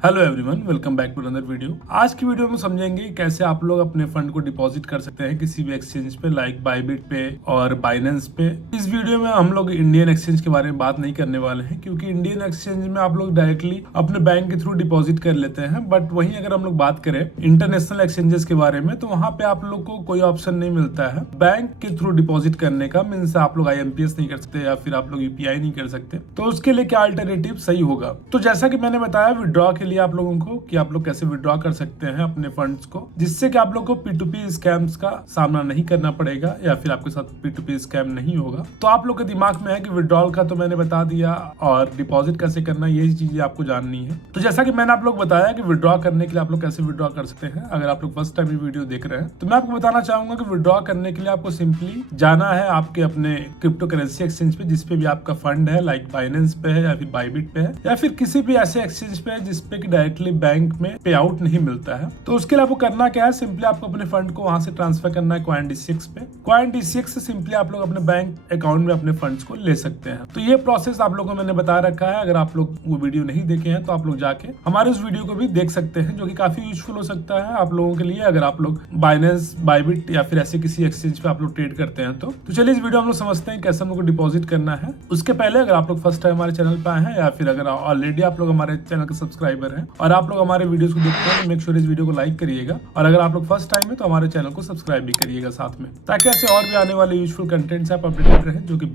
Hello everyone, welcome back to another video. आज की video में समझेंगे कैसे आप लोग अपने फंड को डिपॉजिट कर सकते हैं किसी भी एक्सचेंज पे, लाइक बाइबिट पे और बाइनेंस पे। इस वीडियो में हम लोग इंडियन एक्सचेंज के बारे में बात नहीं करने वाले हैं, क्योंकि इंडियन एक्सचेंज में आप लोग डायरेक्टली अपने बैंक के थ्रू डिपॉजिट कर लेते हैं। बट वहीं अगर हम लोग बात करें इंटरनेशनल एक्सचेंजेस के बारे में, तो वहाँ पे आप लोग को कोई ऑप्शन नहीं मिलता है बैंक के थ्रू डिपॉजिट करने का। मीन्स आप लोग IMPS नहीं कर सकते या फिर आप लोग UPI नहीं कर सकते। तो उसके लिए क्या अल्टरनेटिव सही होगा? तो जैसा कि मैंने बताया, विड्रॉ के लिए आप लोगों को कि आप लोग कैसे विड्रॉ कर सकते हैं अपने फंड्स को, जिससे कि आप लोग को P2P स्कैम्स का सामना नहीं करना पड़ेगा या फिर आपके साथ P2P स्कैम नहीं होगा। तो आप लोग के दिमाग में है कि विड्रॉल का तो मैंने बता दिया, और डिपॉजिट कैसे करना, यही चीजें आपको जाननी है। तो जैसा कि मैंने आप लोग बताया कि विड्रॉ करने के लिए आप लोग कैसे विड्रॉ कर सकते हैं। अगर आप लोग फर्स्ट टाइम ये वीडियो देख रहे हैं तो मैं आपको बताना चाहूंगा कि विड्रॉ करने के लिए आपको सिंपली जाना है आपके अपने क्रिप्टो करेंसी एक्सचेंज पे, जिसपे भी आपका फंड है, लाइक बाइनेंस पे है या फिर बाइबिट पे है या फिर किसी भी ऐसे एक्सचेंज पे है जिसपे कि डायरेक्टली बैंक में पे आउट नहीं मिलता है। तो उसके लिए आपको करना क्या है, सिंपली आपको अपने फंड को वहां से ट्रांसफर करना है CoinDCX पे। CoinDCX से सिंपली आप लोग अपने बैंक अकाउंट में अपने फंड्स को ले सकते हैं। तो ये प्रोसेस आप लोगों को मैंने बता रखा है। अगर आप लोग वो वीडियो नहीं देखे हैं तो आप लोग जाके हमारे उस वीडियो को भी देख सकते हैं, जो कि काफी यूजफुल हो सकता है आप लोगों के लिए, अगर आप लोग बाइनेंस, बाइबिट या फिर ऐसे किसी एक्सचेंज पे आप लोग ट्रेड करते हैं। तो चलिए इस वीडियो हम लोग समझते हैं कैसे हम लोग को डिपॉजिट करना है। उसके पहले अगर आप लोग फर्स्ट टाइम हमारे चैनल पे आए हैं या फिर अगर ऑलरेडी आप लोग हमारे चैनल के सब्सक्राइबर हैं और आप लोग हमारे वीडियोस को देखते हैं, तो मेक श्योर इस वीडियो को लाइक करिएगा। और अगर आप लोग फर्स्ट टाइम है तो हमारे चैनल को सब्सक्राइब भी करिएगा साथ में, ताकि ऐसे और भी आने वाले यूजफुल कंटेंट से आप अपडेटेड रहे, जो कि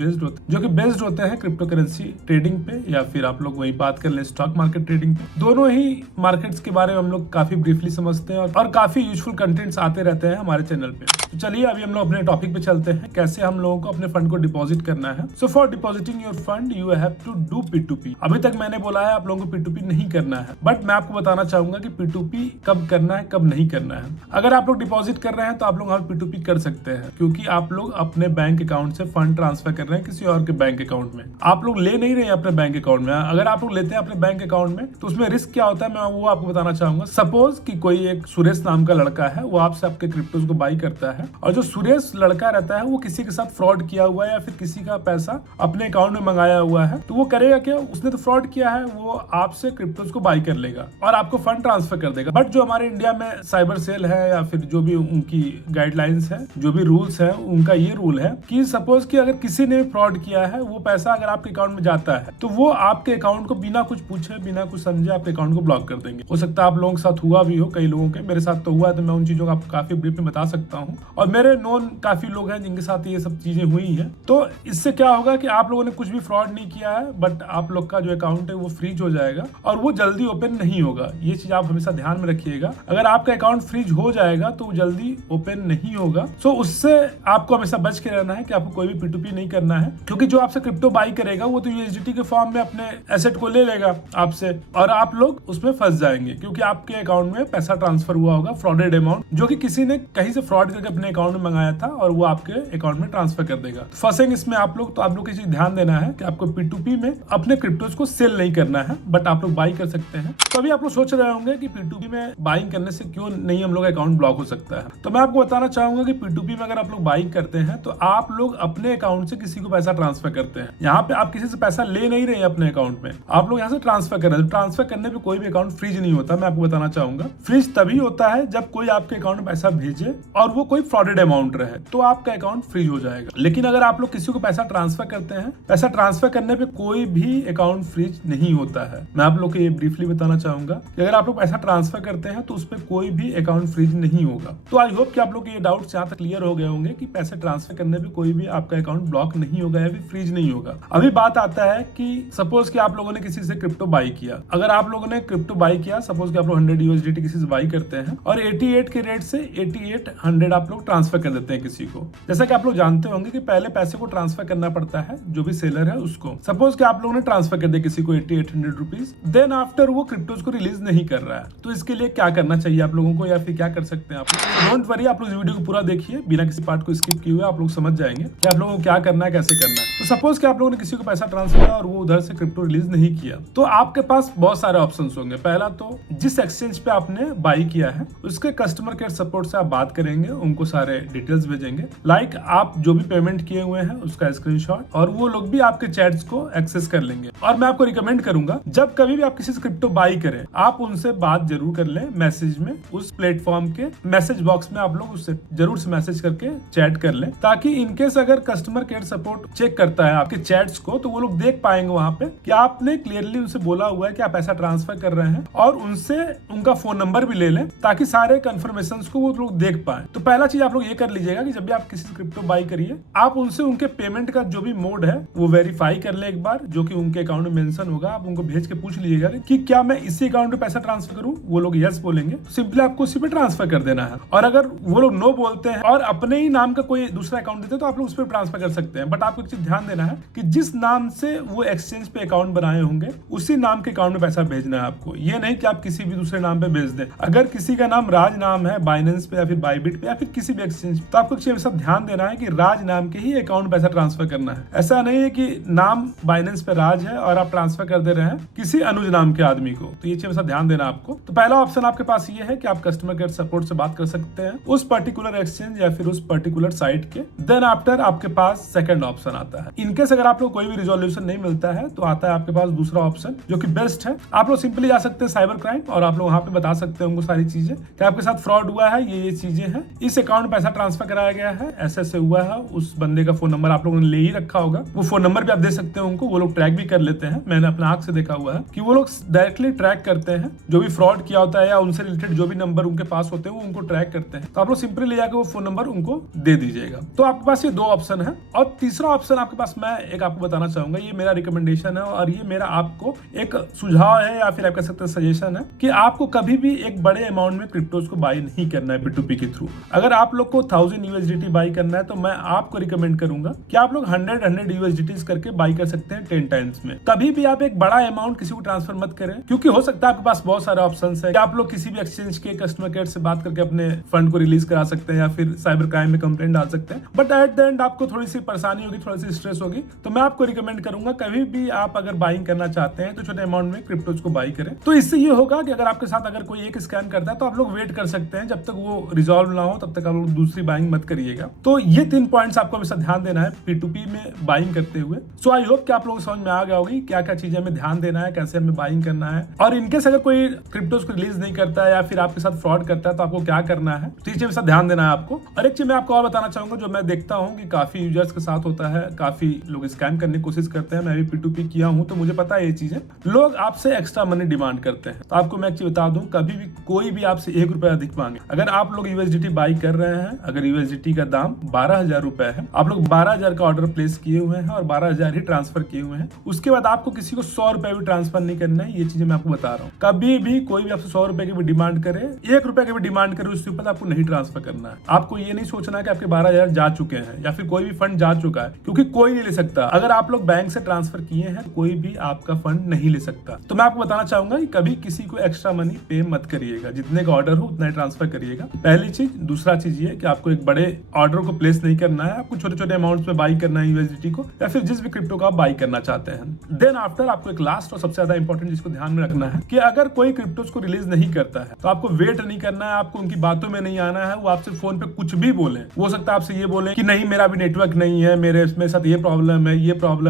बेस्ड होते हैं क्रिप्टो करेंसी ट्रेडिंग पे, या फिर आप लोग वही बात कर लें स्टॉक मार्केट ट्रेडिंग पे। दोनों ही मार्केट्स के बारे में हम लोग काफी ब्रीफली समझते हैं और काफी यूजफुल कंटेंट्स आते रहते हैं हमारे चैनल पे। तो चलिए अभी हम लोग अपने टॉपिक पे चलते हैं, कैसे हम लोगों को अपने फंड को डिपॉजिट करना है। So for depositing your fund you have to do P2P। अभी तक मैंने बोला है आप लोगों को P2P नहीं करना है, बट मैं आपको बताना चाहूंगा कि P2P कब करना है, कब नहीं करना है। अगर आप लोग डिपॉजिट कर रहे हैं तो आप लोग P2P कर सकते हैं, क्योंकि आप लोग अपने बैंक अकाउंट से फंड ट्रांसफर कर रहे हैं किसी और के बैंक अकाउंट में। आप लोग ले नहीं रहे हैं अपने बैंक अकाउंट में। अगर आप लोग लेते हैं अपने बैंक अकाउंट में तो उसमें रिस्क क्या होता है, मैं वो आपको बताना चाहूंगा। सपोज कि कोई एक सुरेश नाम का लड़का है, वो आपसे आपके क्रिप्टोज को बाई करता है, और जो सुरेश लड़का रहता है वो किसी के साथ फ्रॉड किया हुआ है या फिर किसी का पैसा अपने अकाउंट में मंगाया हुआ है। तो वो करेगा क्या, उसने तो फ्रॉड किया है, वो आपसे क्रिप्टोज को बाई कर लेगा और आपको फंड ट्रांसफर कर देगा। बट जो हमारे इंडिया में साइबर सेल है या फिर जो भी उनकी गाइडलाइंस है, जो भी रूल्स है, उनका ये रूल है कि सपोज कि अगर किसी ने फ्रॉड किया है, वो पैसा अगर आपके अकाउंट में जाता है तो वो आपके अकाउंट को बिना कुछ पूछे, बिना कुछ समझे आपके अकाउंट को ब्लॉक कर देंगे। हो सकता है आप लोगों के साथ हुआ भी हो, कई लोगों के, मेरे साथ तो हुआ है, तो मैं उन चीजों को आपको काफी ब्रीफ में बता सकता हूँ। और मेरे नोन काफी लोग हैं जिनके साथ ये सब चीजें हुई हैं। तो इससे क्या होगा कि आप लोगों ने कुछ भी फ्रॉड नहीं किया है, बट आप लोग का जो अकाउंट है वो फ्रीज हो जाएगा और वो जल्दी ओपन नहीं होगा। ये चीज आप हमेशा ध्यान में रखिएगा। अगर आपका अकाउंट फ्रीज हो जाएगा तो जल्दी ओपन नहीं होगा। सो उससे आपको हमेशा बच के रहना है कि आपको कोई भी P2P नहीं करना है, क्योंकि जो आपसे क्रिप्टो बाई करेगा वो तो USDT के फॉर्म में अपने एसेट को ले लेगा आपसे, और आप लोग उसमें फंस जाएंगे, क्योंकि आपके अकाउंट में पैसा ट्रांसफर हुआ होगा फ्रॉडेड अमाउंट, जो कि किसी ने कहीं से फ्रॉड करके अपने अकाउंट में मंगाया था और वो आपके अकाउंट में ट्रांसफर कर देगा। फंसेंगे इसमें आप लोग। तो आप लोग को ध्यान देना है कि आपको P2P में अपने क्रिप्टोज को सेल नहीं करना है, बट आप लोग बाई कर सकते हैं। तो अभी आप लोग सोच रहे होंगे कि P2P में बाइंग करने से क्यों नहीं हम लोग अकाउंट ब्लॉक हो सकता है। तो मैं आपको बताना चाहूंगा कि P2P में अगर आप लोग बाइंग करते हैं तो आप लोग अपने अकाउंट से किसी को पैसा ट्रांसफर करते हैं। यहाँ पे आप किसी से पैसा ले नहीं रहे हैं अपने अकाउंट में, आप लोग यहाँ से ट्रांसफर कर रहे हैं। ट्रांसफर करने पे कोई भी अकाउंट फ्रीज नहीं होता। मैं आपको बताना चाहूंगा, फ्रीज तभी होता है जब कोई आपके अकाउंट में पैसा भेजे और वो कोई फ्रॉडेड अमाउंट रहे, तो आपका अकाउंट फ्रीज हो जाएगा। लेकिन अगर आप लोग किसी को पैसा ट्रांसफर करते हैं, पैसा ट्रांसफर करने पे कोई भी अकाउंट फ्रीज नहीं होता है। मैं आप लोग को ये ब्रीफली बताना चाहूंगा कि अगर आप लोग पैसा ट्रांसफर करते हैं तो उस पर कोई भी अकाउंट फ्रीज नहीं होगा। तो आई होप कि आप लोग ये डाउट्स यहाँ तक क्लियर हो गए होंगे कि पैसे ट्रांसफर करने पे कोई भी आपका अकाउंट ब्लॉक नहीं होगा या फिर फ्रीज नहीं होगा। अभी बात आता है कि सपोज कि आप लोगों ने किसी से क्रिप्टो बाई किया। अगर आप लोगों ने क्रिप्टो बाई किया, सपोज कि आप लोग 100 USDT किसी से बाई करते हैं और 88 के रेट से 8800 आप लोग ट्रांसफर कर देते हैं किसी को। जैसा कि आप लोग जानते होंगे कि पहले पैसे को ट्रांसफर करना पड़ता है जो भी सेलर है उसको। सपोज कि आप लोगों ने ट्रांसफर कर दिया किसी को 8800 रुपीज, देन आफ्टर वो क्रिप्टोज को रिलीज नहीं कर रहा है, तो इसके लिए क्या करना चाहिए आप लोगों को, या फिर क्या कर सकते हैं आप लोग। डोंट वरी, आप लोग इस वीडियो को पूरा देखिए, बिना किसी पार्ट को स्किप किए हुए आप लोग समझ जाएंगे कि आप लोगों को क्या करना है, कैसे करना है। तो सपोज कि आप लोगों ने किसी को पैसा ट्रांसफर किया और वो उधर से क्रिप्टो रिलीज नहीं किया, तो आपके पास बहुत सारे ऑप्शन होंगे। पहला तो जिस एक्सचेंज पे आपने बाई किया है उसके कस्टमर केयर सपोर्ट से आप बात करेंगे, उनको सारे डिटेल्स भेजेंगे, लाइक आप जो भी पेमेंट किए हुए हैं उसका स्क्रीनशॉट, और वो लोग भी आपके चैट्स को एक्सेस कर लेंगे। और मैं आपको रिकमेंड करूंगा, जब कभी भी आप किसी से क्रिप्टो बाई करें, आप उनसे बात जरूर कर लें मैसेज में। उस प्लेटफॉर्म के मैसेज बॉक्स में आप लोग उससे जरूर से मैसेज करके चैट कर लें, ताकि इनकेस अगर कस्टमर केयर सपोर्ट चेक करता है आपके चैट्स को तो वो लोग देख पाएंगे वहां पे कि आपने क्लियरली उनसे बोला हुआ है कि आप पैसा ट्रांसफर कर रहे हैं, और उनसे उनका फोन नंबर भी ले लें ताकि सारे कंफर्मेशन को वो लोग देख पाए। तो पहला चीज आप लोग ये कर लीजिएगा कि जब भी आप किसी क्रिप्टो बाई करिए, आप उनसे उनके पेमेंट का जो भी मोड है वो वेरीफाई कर ले एक बार, जो कि उनके अकाउंट में मेंशन होगा। आप उनको भेज के पूछ लीजिएगा कि क्या मैं इसी अकाउंट में पैसा ट्रांसफर करूं। वो लोग यस बोलेंगे, सिंपली आपको उसी पे ट्रांसफर कर देना है। और अगर वो लोग नो बोलते हैं और अपने ही नाम का कोई दूसरा अकाउंट देते हैं तो आप लोग उस पर ट्रांसफर कर सकते हैं। बट आपको एक चीज ध्यान देना है कि जिस नाम से वो एक्सचेंज पे अकाउंट बनाए होंगे उसी नाम के अकाउंट में पैसा भेजना है आपको। ये नहीं कि आप किसी भी दूसरे नाम पे भेज दें। अगर किसी का नाम राज नाम है बाइनेंस पे या फिर बाइबिट पे या फिर किसी भी एक्सचेंज, तो आपको हमेशा ध्यान देना है कि राज नाम के ही अकाउंट पैसा ट्रांसफर करना है। ऐसा नहीं है कि नाम बाइनेंस पे राज है और आप ट्रांसफर कर दे रहे हैं किसी अनुज नाम के आदमी को। तो ये चीज हमेशा ध्यान देना आपको। तो पहला ऑप्शन आपके पास ये है कि आप कस्टमर केयर सपोर्ट से बात कर सकते हैं उस पर्टिकुलर एक्सचेंज या फिर उस पर्टिकुलर साइट के। देन आफ्टर आपके पास सेकंड ऑप्शन आता है। इनकेस अगर आप लोग कोई भी रिजोल्यूशन नहीं मिलता है तो आता है आपके पास दूसरा ऑप्शन जो कि बेस्ट है। आप लोग सिंपली जा सकते हैं साइबर क्राइम और आप लोग वहां पे बता सकते हैं उनको सारी चीजें कि आपके साथ फ्रॉड हुआ है, ये चीजें हैं, इस अकाउंट में पैसा ट्रांसफर कराया गया है, ऐसे ऐसे हुआ है। उस बंदे का फोन नंबर आप लोगों ने ले ही रखा होगा, वो फोन नंबर भी आप दे सकते हैं उनको। वो लोग ट्रैक भी कर लेते हैं। मैंने अपने आंख से देखा हुआ है कि वो लोग डायरेक्टली ट्रैक करते हैं जो भी फ्रॉड किया होता है या उनसे रिलेटेड जो भी नंबर उनके पास होते हैं वो उनको ट्रैक करते हैं। तो आप लोग सिंपली ले जाकर वो फोन नंबर उनको दे दीजिएगा। तो आपके पास ये दो ऑप्शन है। और तीसरा ऑप्शन आपके पास मैं एक आपको बताना चाहूंगा, ये मेरा रिकमेंडेशन है और ये मेरा आपको एक सुझाव है या फिर आप कह सकते हैं सजेशन है कि आपको कभी भी एक बड़े अमाउंट में क्रिप्टोज को बाई नहीं करना है P2P के थ्रू। अगर आप लोग को 1000 USDT बाई करना है तो मैं आपको रिकमेंड करूंगा कि आप लोग 100 USDT करके बाई कर सकते हैं 10 टाइम्स में। कभी भी आप एक बड़ा अमाउंट किसी को ट्रांसफर मत करें, क्योंकि हो सकता है आपके पास बहुत सारे ऑप्शंस है कि आप लोग किसी भी एक्सचेंज के कस्टमर केयर से बात करके अपने फंड को रिलीज करा सकते हैं या फिर साइबर क्राइम में कंप्लेंट डाल सकते हैं। बट एट द एंड आपको थोड़ी सी परेशानी होगी, थोड़ी सी स्ट्रेस होगी। तो मैं आपको रिकमेंड करूंगा कभी भी आप अगर बाइंग करना चाहते हैं तो छोटे अमाउंट में क्रिप्टोज को बाई करें। तो इससे ये होगा कि अगर आपके साथ अगर कोई एक स्कैम करता है तो आप लोग वेट कर सकते हैं, जब तक वो रिजॉल्व ना हो तब तक आप लोग दूसरी बाइंग मत करिएगा। तो ये 3 पॉइंट्स आपको हमेशा ध्यान देना है P2P में बाइंग करते हुए। सो आई होप कि आप लोगों को समझ में आ गया होगी क्या क्या चीजें हमें ध्यान देना है, कैसे हमें बाइंग करना है। और इनकेस अगर कोई क्रिप्टोज को रिलीज नहीं करता है या फिर आपके साथ फ्रॉड करता है तो आपको क्या करना है, तो ये चीज हमेशा ध्यान देना है आपको। और एक चीज मैं आपको और बताना चाहूंगा जो मैं देखता हूँ कि काफी यूजर्स के साथ होता है, काफी लोग स्कैम करने की कोशिश करते हैं। मैं भी P2P किया हूँ तो मुझे पता है ये चीजें। लोग आपसे एक्स्ट्रा मनी डिमांड करते हैं। तो आपको मैं एक चीज बता दूं, कभी भी कोई भी आपसे 1 रुपया अधिक मांगे, अगर आप लोग USDT बाई कर रहे हैं, अगर USDT का दाम 12,000 रुपए है, आप लोग 12,000 का ऑर्डर प्लेस किए हुए हैं और 12,000 ही ट्रांसफर किए हुए हैं, उसके बाद आपको किसी को 100 रुपए भी ट्रांसफर नहीं करना है। ये चीजें मैं आपको बता रहा हूँ। कभी भी कोई भी आपसे 100 रुपए की भी डिमांड करे, 1 रुपए की भी डिमांड करे, उसके ऊपर आपको नहीं ट्रांसफर करना है। आपको ये नहीं सोचना है कि आपके 12,000 जा चुके हैं या फिर कोई भी फंड जा चुका है, क्योंकि कोई नहीं ले सकता। अगर आप लोग बैंक से ट्रांसफर किए हैं कोई भी आपका फंड नहीं ले सकता। तो मैं आपको बताना चाहूंगा कि कभी किसी को एक्स्ट्रा मनी पे मत करिएगा, जितने का ऑर्डर हो उतना ही ट्रांसफर करिएगा। पहली चीज। दूसरा चीज ये कि आपको एक बड़े ऑर्डर को प्लेस नहीं करना है, आपको छोटे छोटे अमाउंट्स में बाई करना है USDT को या फिर जिस भी क्रिप्टो का आप बाई करना चाहते हैं। देन आफ्टर आपको एक लास्ट और सबसे ज्यादा इंपॉर्टेंट जिसको ध्यान में रखना है कि अगर कोई क्रिप्टोज को रिलीज नहीं करता है तो आपको वेट नहीं करना है, आपको उनकी बातों में नहीं आना है। वो आपसे फोन पे कुछ भी बोले, हो सकता है आपसे ये बोले कि नहीं मेरा अभी नेटवर्क नहीं है, मेरे साथ ये प्रॉब्लम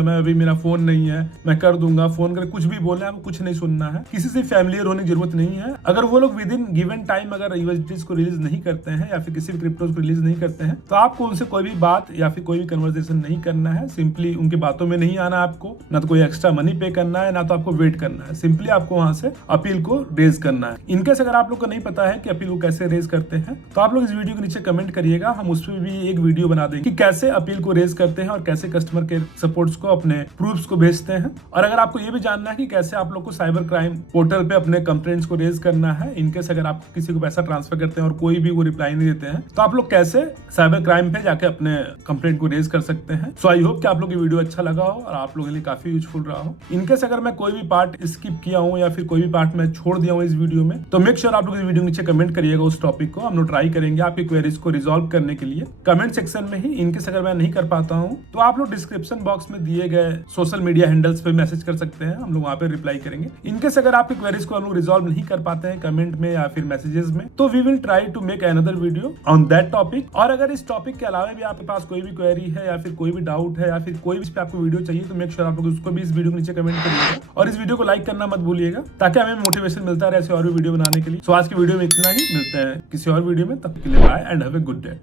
है, अभी मेरा फोन नहीं है, मैं कर दूंगा, फोन करके कुछ भी बोले, आपको कुछ नहीं सुनना है, किसी से फैमिलियर होने की जरूरत नहीं है। अगर वो लोग विद इन गिवन टाइम अगर USDT को रिलीज नहीं करते हैं या फिर किसी भी क्रिप्टोज को रिलीज नहीं करते हैं तो आपको उनसे कोई भी बात या फिर कोई भी कन्वर्सेशन नहीं करना है। सिंपली उनकी बातों में नहीं आना, आपको ना तो कोई एक्स्ट्रा मनी पे करना है ना तो आपको वेट करना है। सिंपली आपको वहां से अपील को रेज करना है। इनकेस अगर आप लोग को नहीं पता है कि अपील को कैसे रेज करते हैं तो आप लोग इस वीडियो के नीचे कमेंट करिएगा, हम उस पर भी एक वीडियो बना देंगे कि कैसे अपील को रेज करते हैं और कैसे कस्टमर केयर सपोर्ट्स को अपने प्रूफ्स को भेजते हैं। और अगर आपको ये भी जानना है कि कैसे आप लोग को साइबर क्राइम पोर्टल पे अपने कंप्लेंट्स को रेज करना है, इनकेस अगर आप किसी को पैसा ट्रांसफर करते हैं और कोई भी वो रिप्लाई नहीं देते हैं तो आप लोग कैसे साइबर क्राइम पे जाके अपने कंप्लेंट को रेज कर सकते हैं। सो आई होप कि आप लोग ये वीडियो अच्छा लगा हो और आप लोगों के लिए काफी यूजफुल रहा हो। इनकेस अगर मैं कोई भी पार्ट स्किप किया हूं या फिर कोई भी पार्ट मैं छोड़ दिया हूं इस वीडियो में तो मेक श्योर आप लोग इस वीडियो नीचे कमेंट करिएगा उस टॉपिक को। हम लोग ट्राई करेंगे आपकी क्वेरीज को रिजॉल्व करने के लिए कमेंट सेक्शन में ही। इनकेस अगर मैं नहीं कर पाता हूं तो आप लोग डिस्क्रिप्शन बॉक्स में दिए गए सोशल मीडिया हैंडल्स पे मैसेज कर सकते हैं, हम लोग वहां पे रिप्लाई करेंगे। इनकेस अगर आपकी क्वेरीज को हम लोग रिजॉल्व नहीं कर पाते हैं कमेंट में या फिर मैसेजेस में तो we will try to make another video on that topic. और अगर इस टॉपिक के अलावा भी आपके पास कोई भी क्वेरी है या फिर कोई भी डाउट है या फिर कोई भी इस पे आपको वीडियो चाहिए तो मेक श्योर आप लोग उसको भी इस वीडियो के नीचे कमेंट करिएगा और इस वीडियो को लाइक करना मत भूलिए। भूलिएगा, ताकि हमें मोटिवेशन मिलता रहे ऐसे और भी वीडियो बनाने के लिए। सो आज की वीडियो में इतना ही, मिलते हैं किसी और वीडियो में, तब के लिए bye and have a good day.